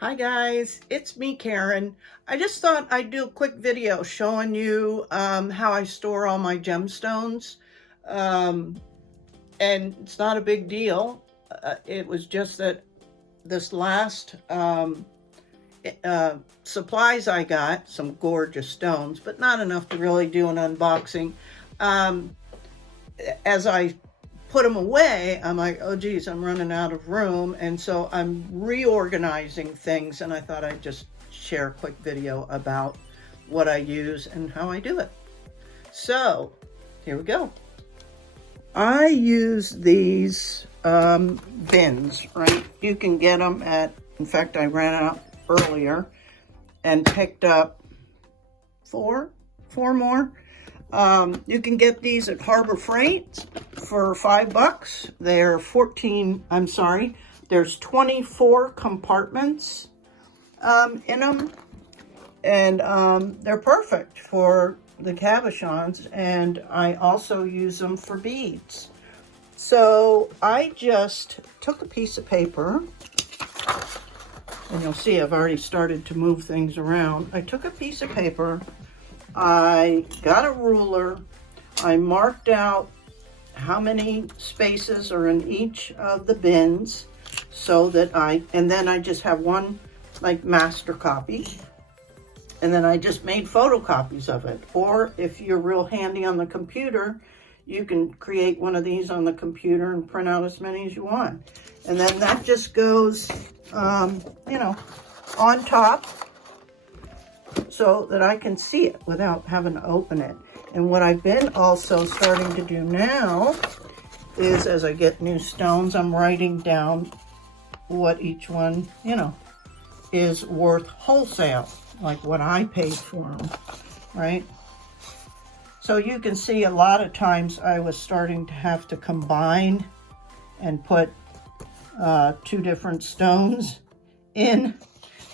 Hi guys, it's me, Karen. I just thought I'd do a quick video showing you how I store all my gemstones. Um, and it's not a big deal. It was just that this last supplies I got, some gorgeous stones, but not enough to really do an unboxing. Um, as I put them away, I'm like, oh geez, I'm running out of room. And so I'm reorganizing things, and I thought I'd just share a quick video about what I use and how I do it. So here we go. I use these bins, right? You can get them at, in fact, I ran out earlier and picked up four more. You can get these at Harbor Freight for $5. They're there's 24 compartments in them, and they're perfect for the cabochons, and I also use them for beads. So I just took a piece of paper, and you'll see I've already started to move things around. I took a piece of paper, I got a ruler, I marked out how many spaces are in each of the bins so that and then I just have one like master copy, and then I just made photocopies of it. Or if you're real handy on the computer, you can create one of these on the computer and print out as many as you want. And then that just goes, on top, so that I can see it without having to open it. And what I've been also starting to do now is, as I get new stones, I'm writing down what each one, is worth wholesale, like what I paid for them, right? So you can see a lot of times I was starting to have to combine and put two different stones in.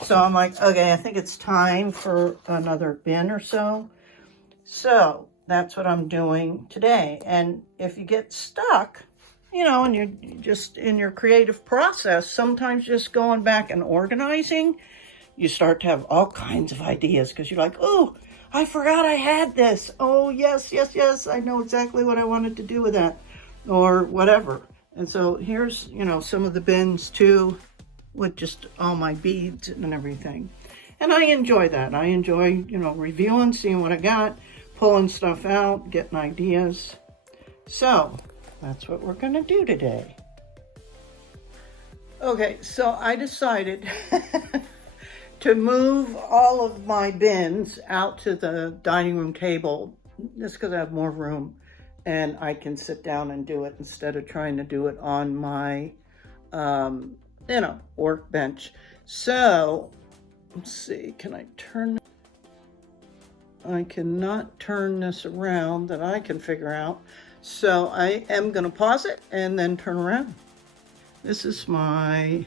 So I'm like, okay, I think it's time for another bin or so. So that's what I'm doing today. And if you get stuck, and you're just in your creative process, sometimes just going back and organizing, you start to have all kinds of ideas, because you're like, oh, I forgot I had this. Oh, yes, I know exactly what I wanted to do with that, or whatever. And so here's, some of the bins too, with just all my beads and everything. And I enjoy that. I enjoy, reviewing, seeing what I got, pulling stuff out, getting ideas. So that's what we're going to do today. Okay, so I decided to move all of my bins out to the dining room table, just because I have more room and I can sit down and do it instead of trying to do it on my workbench. So let's see, can I turn? I cannot turn this around that I can figure out. So I am going to pause it and then turn around. This is my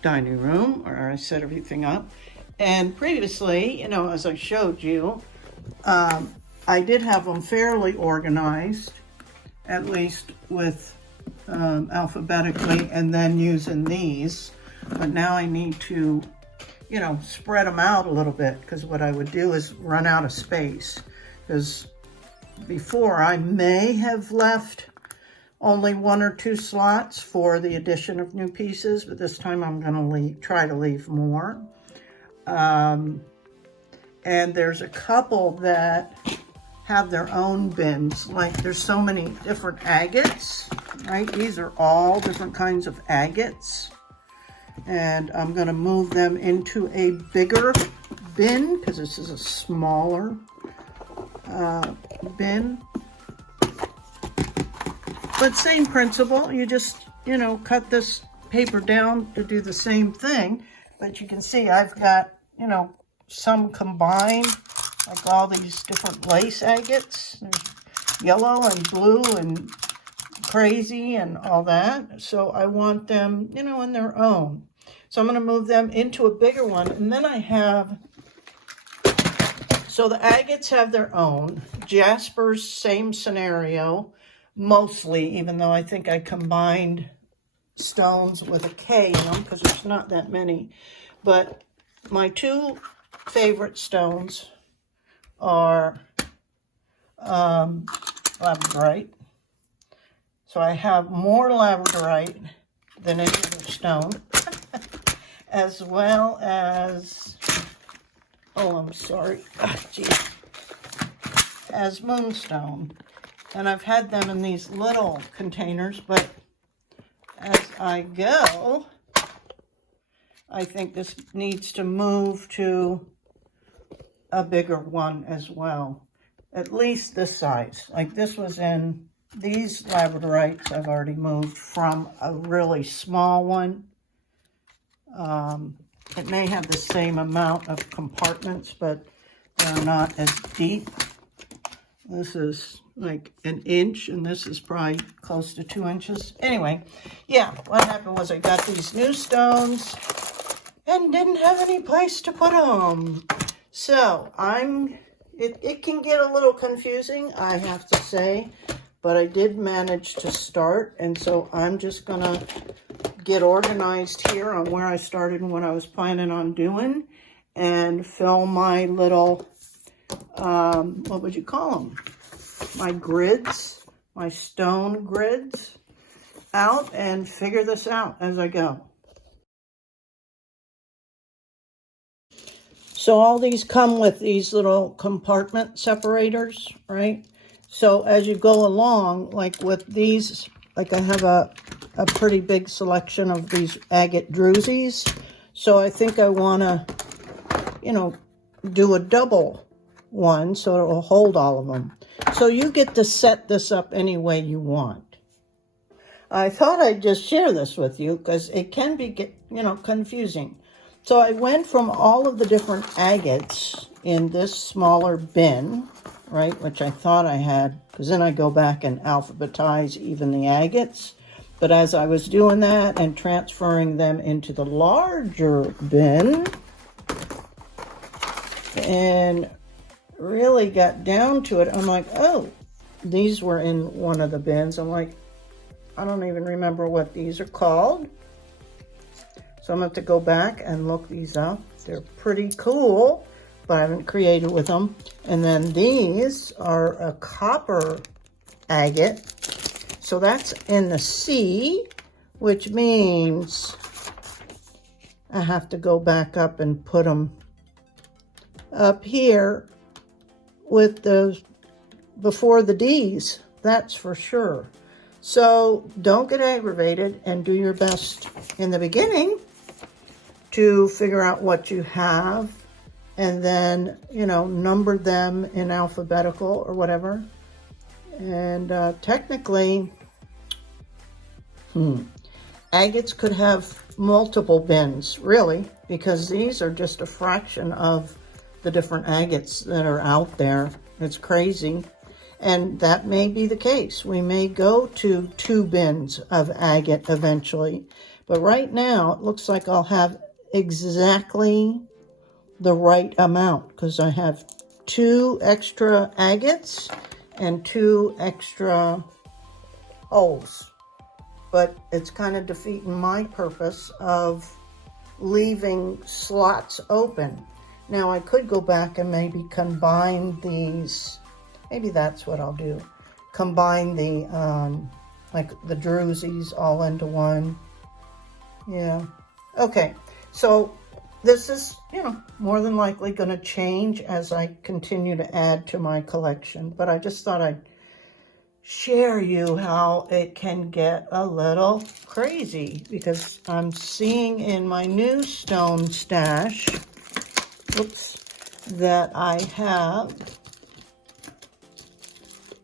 dining room, where I set everything up. And previously, as I showed you, I did have them fairly organized, at least with alphabetically, and then using these. But now I need to, spread them out a little bit, because what I would do is run out of space. Because before, I may have left only 1 or 2 slots for the addition of new pieces, but this time I'm going to try to leave more. And there's a couple that have their own bins. Like, there's so many different agates, right? These are all different kinds of agates. And I'm going to move them into a bigger bin, because this is a smaller bin. But same principle, you just, cut this paper down to do the same thing. But you can see I've got, some combined, like all these different lace agates. There's yellow and blue and crazy and all that. So I want them, in their own. So I'm going to move them into a bigger one. And then I have, so the agates have their own. Jaspers, same scenario. Mostly, even though I think I combined stones with a K in them because there's not that many. But my two favorite stones are labradorite. So I have more labradorite than any other stone, as well as, oh, I'm sorry, as moonstone. And I've had them in these little containers, but as I go, I think this needs to move to a bigger one as well. At least this size. Like this was in these labradorites I've already moved from a really small one. It may have the same amount of compartments, but they're not as deep. This is like an inch, and this is probably close to 2 inches. Anyway, yeah, what happened was I got these new stones and didn't have any place to put them. So it can get a little confusing, I have to say, but I did manage to start, and so I'm just gonna get organized here on where I started and what I was planning on doing, and fill my little, what would you call them? My grids, my stone grids out, and figure this out as I go. So all these come with these little compartment separators, right? So as you go along, like with these, like I have a pretty big selection of these agate drusies. So I think I want to, you know, do a double one so it will hold all of them. So you get to set this up any way you want. I thought I'd just share this with you because it can be, you know, confusing. So I went from all of the different agates in this smaller bin, right, which I thought I had, because then I go back and alphabetize even the agates. But as I was doing that and transferring them into the larger bin and really got down to it, I'm like, oh, these were in one of the bins. I'm like, I don't even remember what these are called. So I'm going to have to go back and look these up. They're pretty cool, but I haven't created with them. And then these are a copper agate. So that's in the C, which means I have to go back up and put them up here with those before the D's. That's for sure. So don't get aggravated and do your best in the beginning to figure out what you have, and then, you know, number them in alphabetical or whatever. And technically, agates could have multiple bins, really, because these are just a fraction of the different agates that are out there. It's crazy. And that may be the case. We may go to 2 bins of agate eventually. But right now, it looks like I'll have exactly the right amount, because I have 2 extra agates and 2 extra holes. But it's kind of defeating my purpose of leaving slots open. Now I could go back and maybe combine these. Maybe that's what I'll do. Combine the, like the drusies all into one. Yeah. Okay. So this is, you know, more than likely going to change as I continue to add to my collection. But I just thought I'd share you how it can get a little crazy, because I'm seeing in my new stone stash, oops, that I have,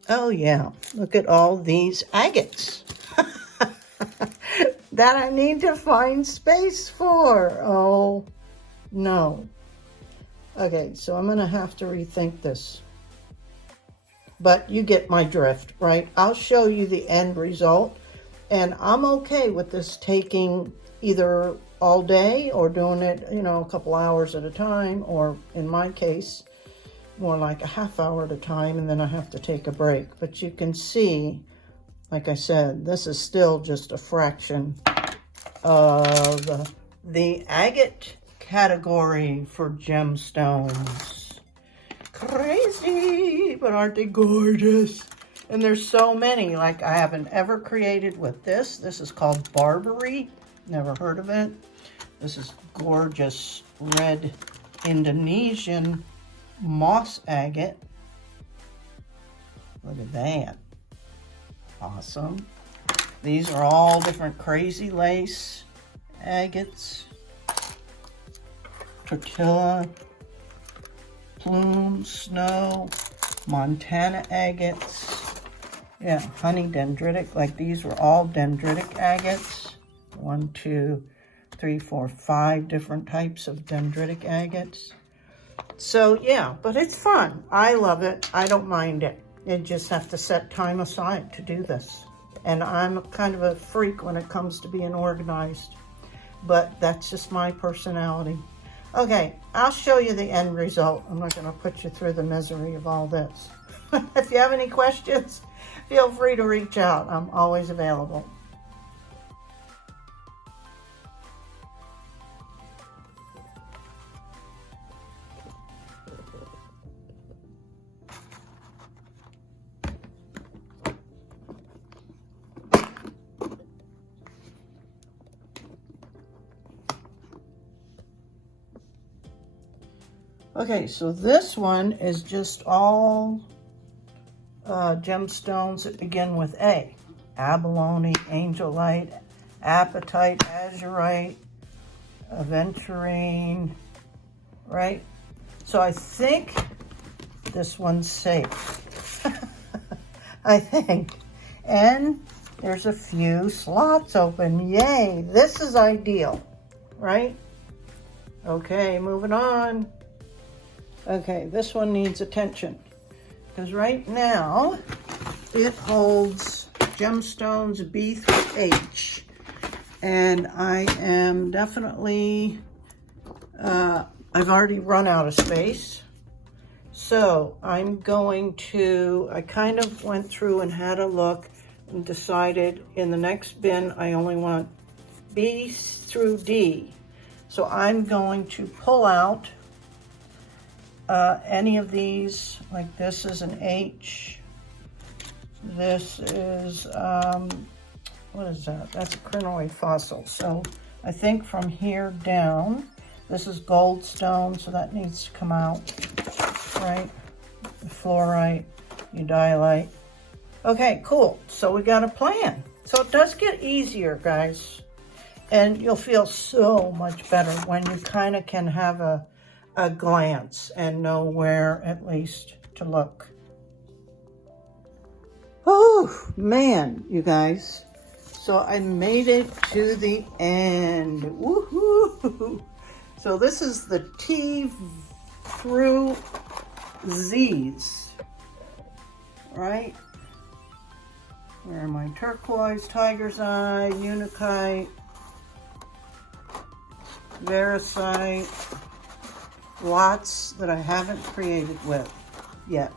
oh yeah, look at all these agates that I need to find space for. Oh no. Okay, so I'm gonna have to rethink this. But you get my drift, right? I'll show you the end result, and I'm okay with this taking either all day or doing it, you know, a couple hours at a time, or in my case, more like a half hour at a time, and then I have to take a break. But you can see, like I said, this is still just a fraction of the agate category for gemstones. Crazy, but aren't they gorgeous? And there's so many, like I haven't ever created with this. This is called Barbary, never heard of it. This is gorgeous red Indonesian moss agate. Look at that. Awesome. These are all different crazy lace agates. Tortilla, plume, snow, Montana agates. Yeah, honey dendritic. Like these were all dendritic agates. 1, 2, 3, 4, 5 different types of dendritic agates. So yeah, but it's fun. I love it. I don't mind it. You just have to set time aside to do this. And I'm kind of a freak when it comes to being organized. But that's just my personality. Okay, I'll show you the end result. I'm not going to put you through the misery of all this. If you have any questions, feel free to reach out. I'm always available. Okay, so this one is just all gemstones that begin with A. Abalone, angelite, apatite, azurite, aventurine, right? So I think this one's safe. I think. And there's a few slots open. Yay, this is ideal, right? Okay, moving on. Okay, this one needs attention because right now it holds gemstones B through H, and I am definitely, I've already run out of space. So I'm going to, I kind of went through and had a look and decided in the next bin I only want B through D. So I'm going to pull out any of these. Like this is an H. This is, what is that? That's a crinoid fossil. So I think from here down, this is goldstone, so that needs to come out, right? Fluorite, eudylite. Okay, cool. So we got a plan. So it does get easier, guys. And you'll feel so much better when you kind of can have a glance and know where at least to look. Oh, man, you guys. So I made it to the end. Woohoo! So this is the T through Z's, right? Where are my turquoise, tiger's eye, unikite, veracite, lots that I haven't created with yet.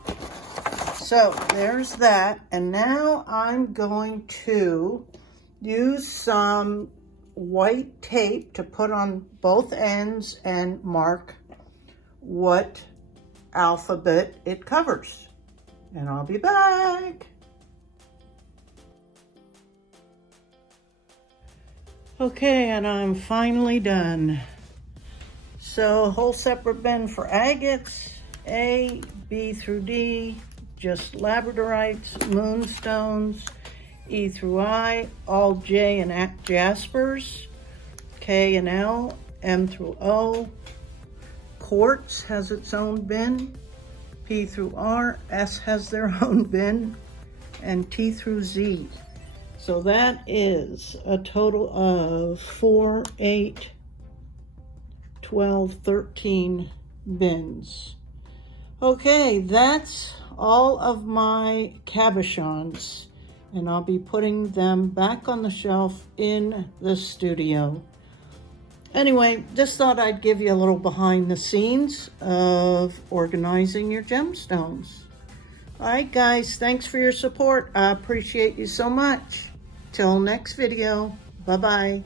So there's that. And now I'm going to use some white tape to put on both ends and mark what alphabet it covers. And I'll be back. Okay, and I'm finally done. So a whole separate bin for agates, A, B through D, just labradorites, moonstones, E through I, all J and jaspers, K and L, M through O. Quartz has its own bin, P through R, S has their own bin, and T through Z. So that is a total of 4, 8, 12, 13 bins. Okay, that's all of my cabochons, and I'll be putting them back on the shelf in the studio. Anyway, just thought I'd give you a little behind the scenes of organizing your gemstones. All right, guys, thanks for your support. I appreciate you so much. Till next video, bye-bye.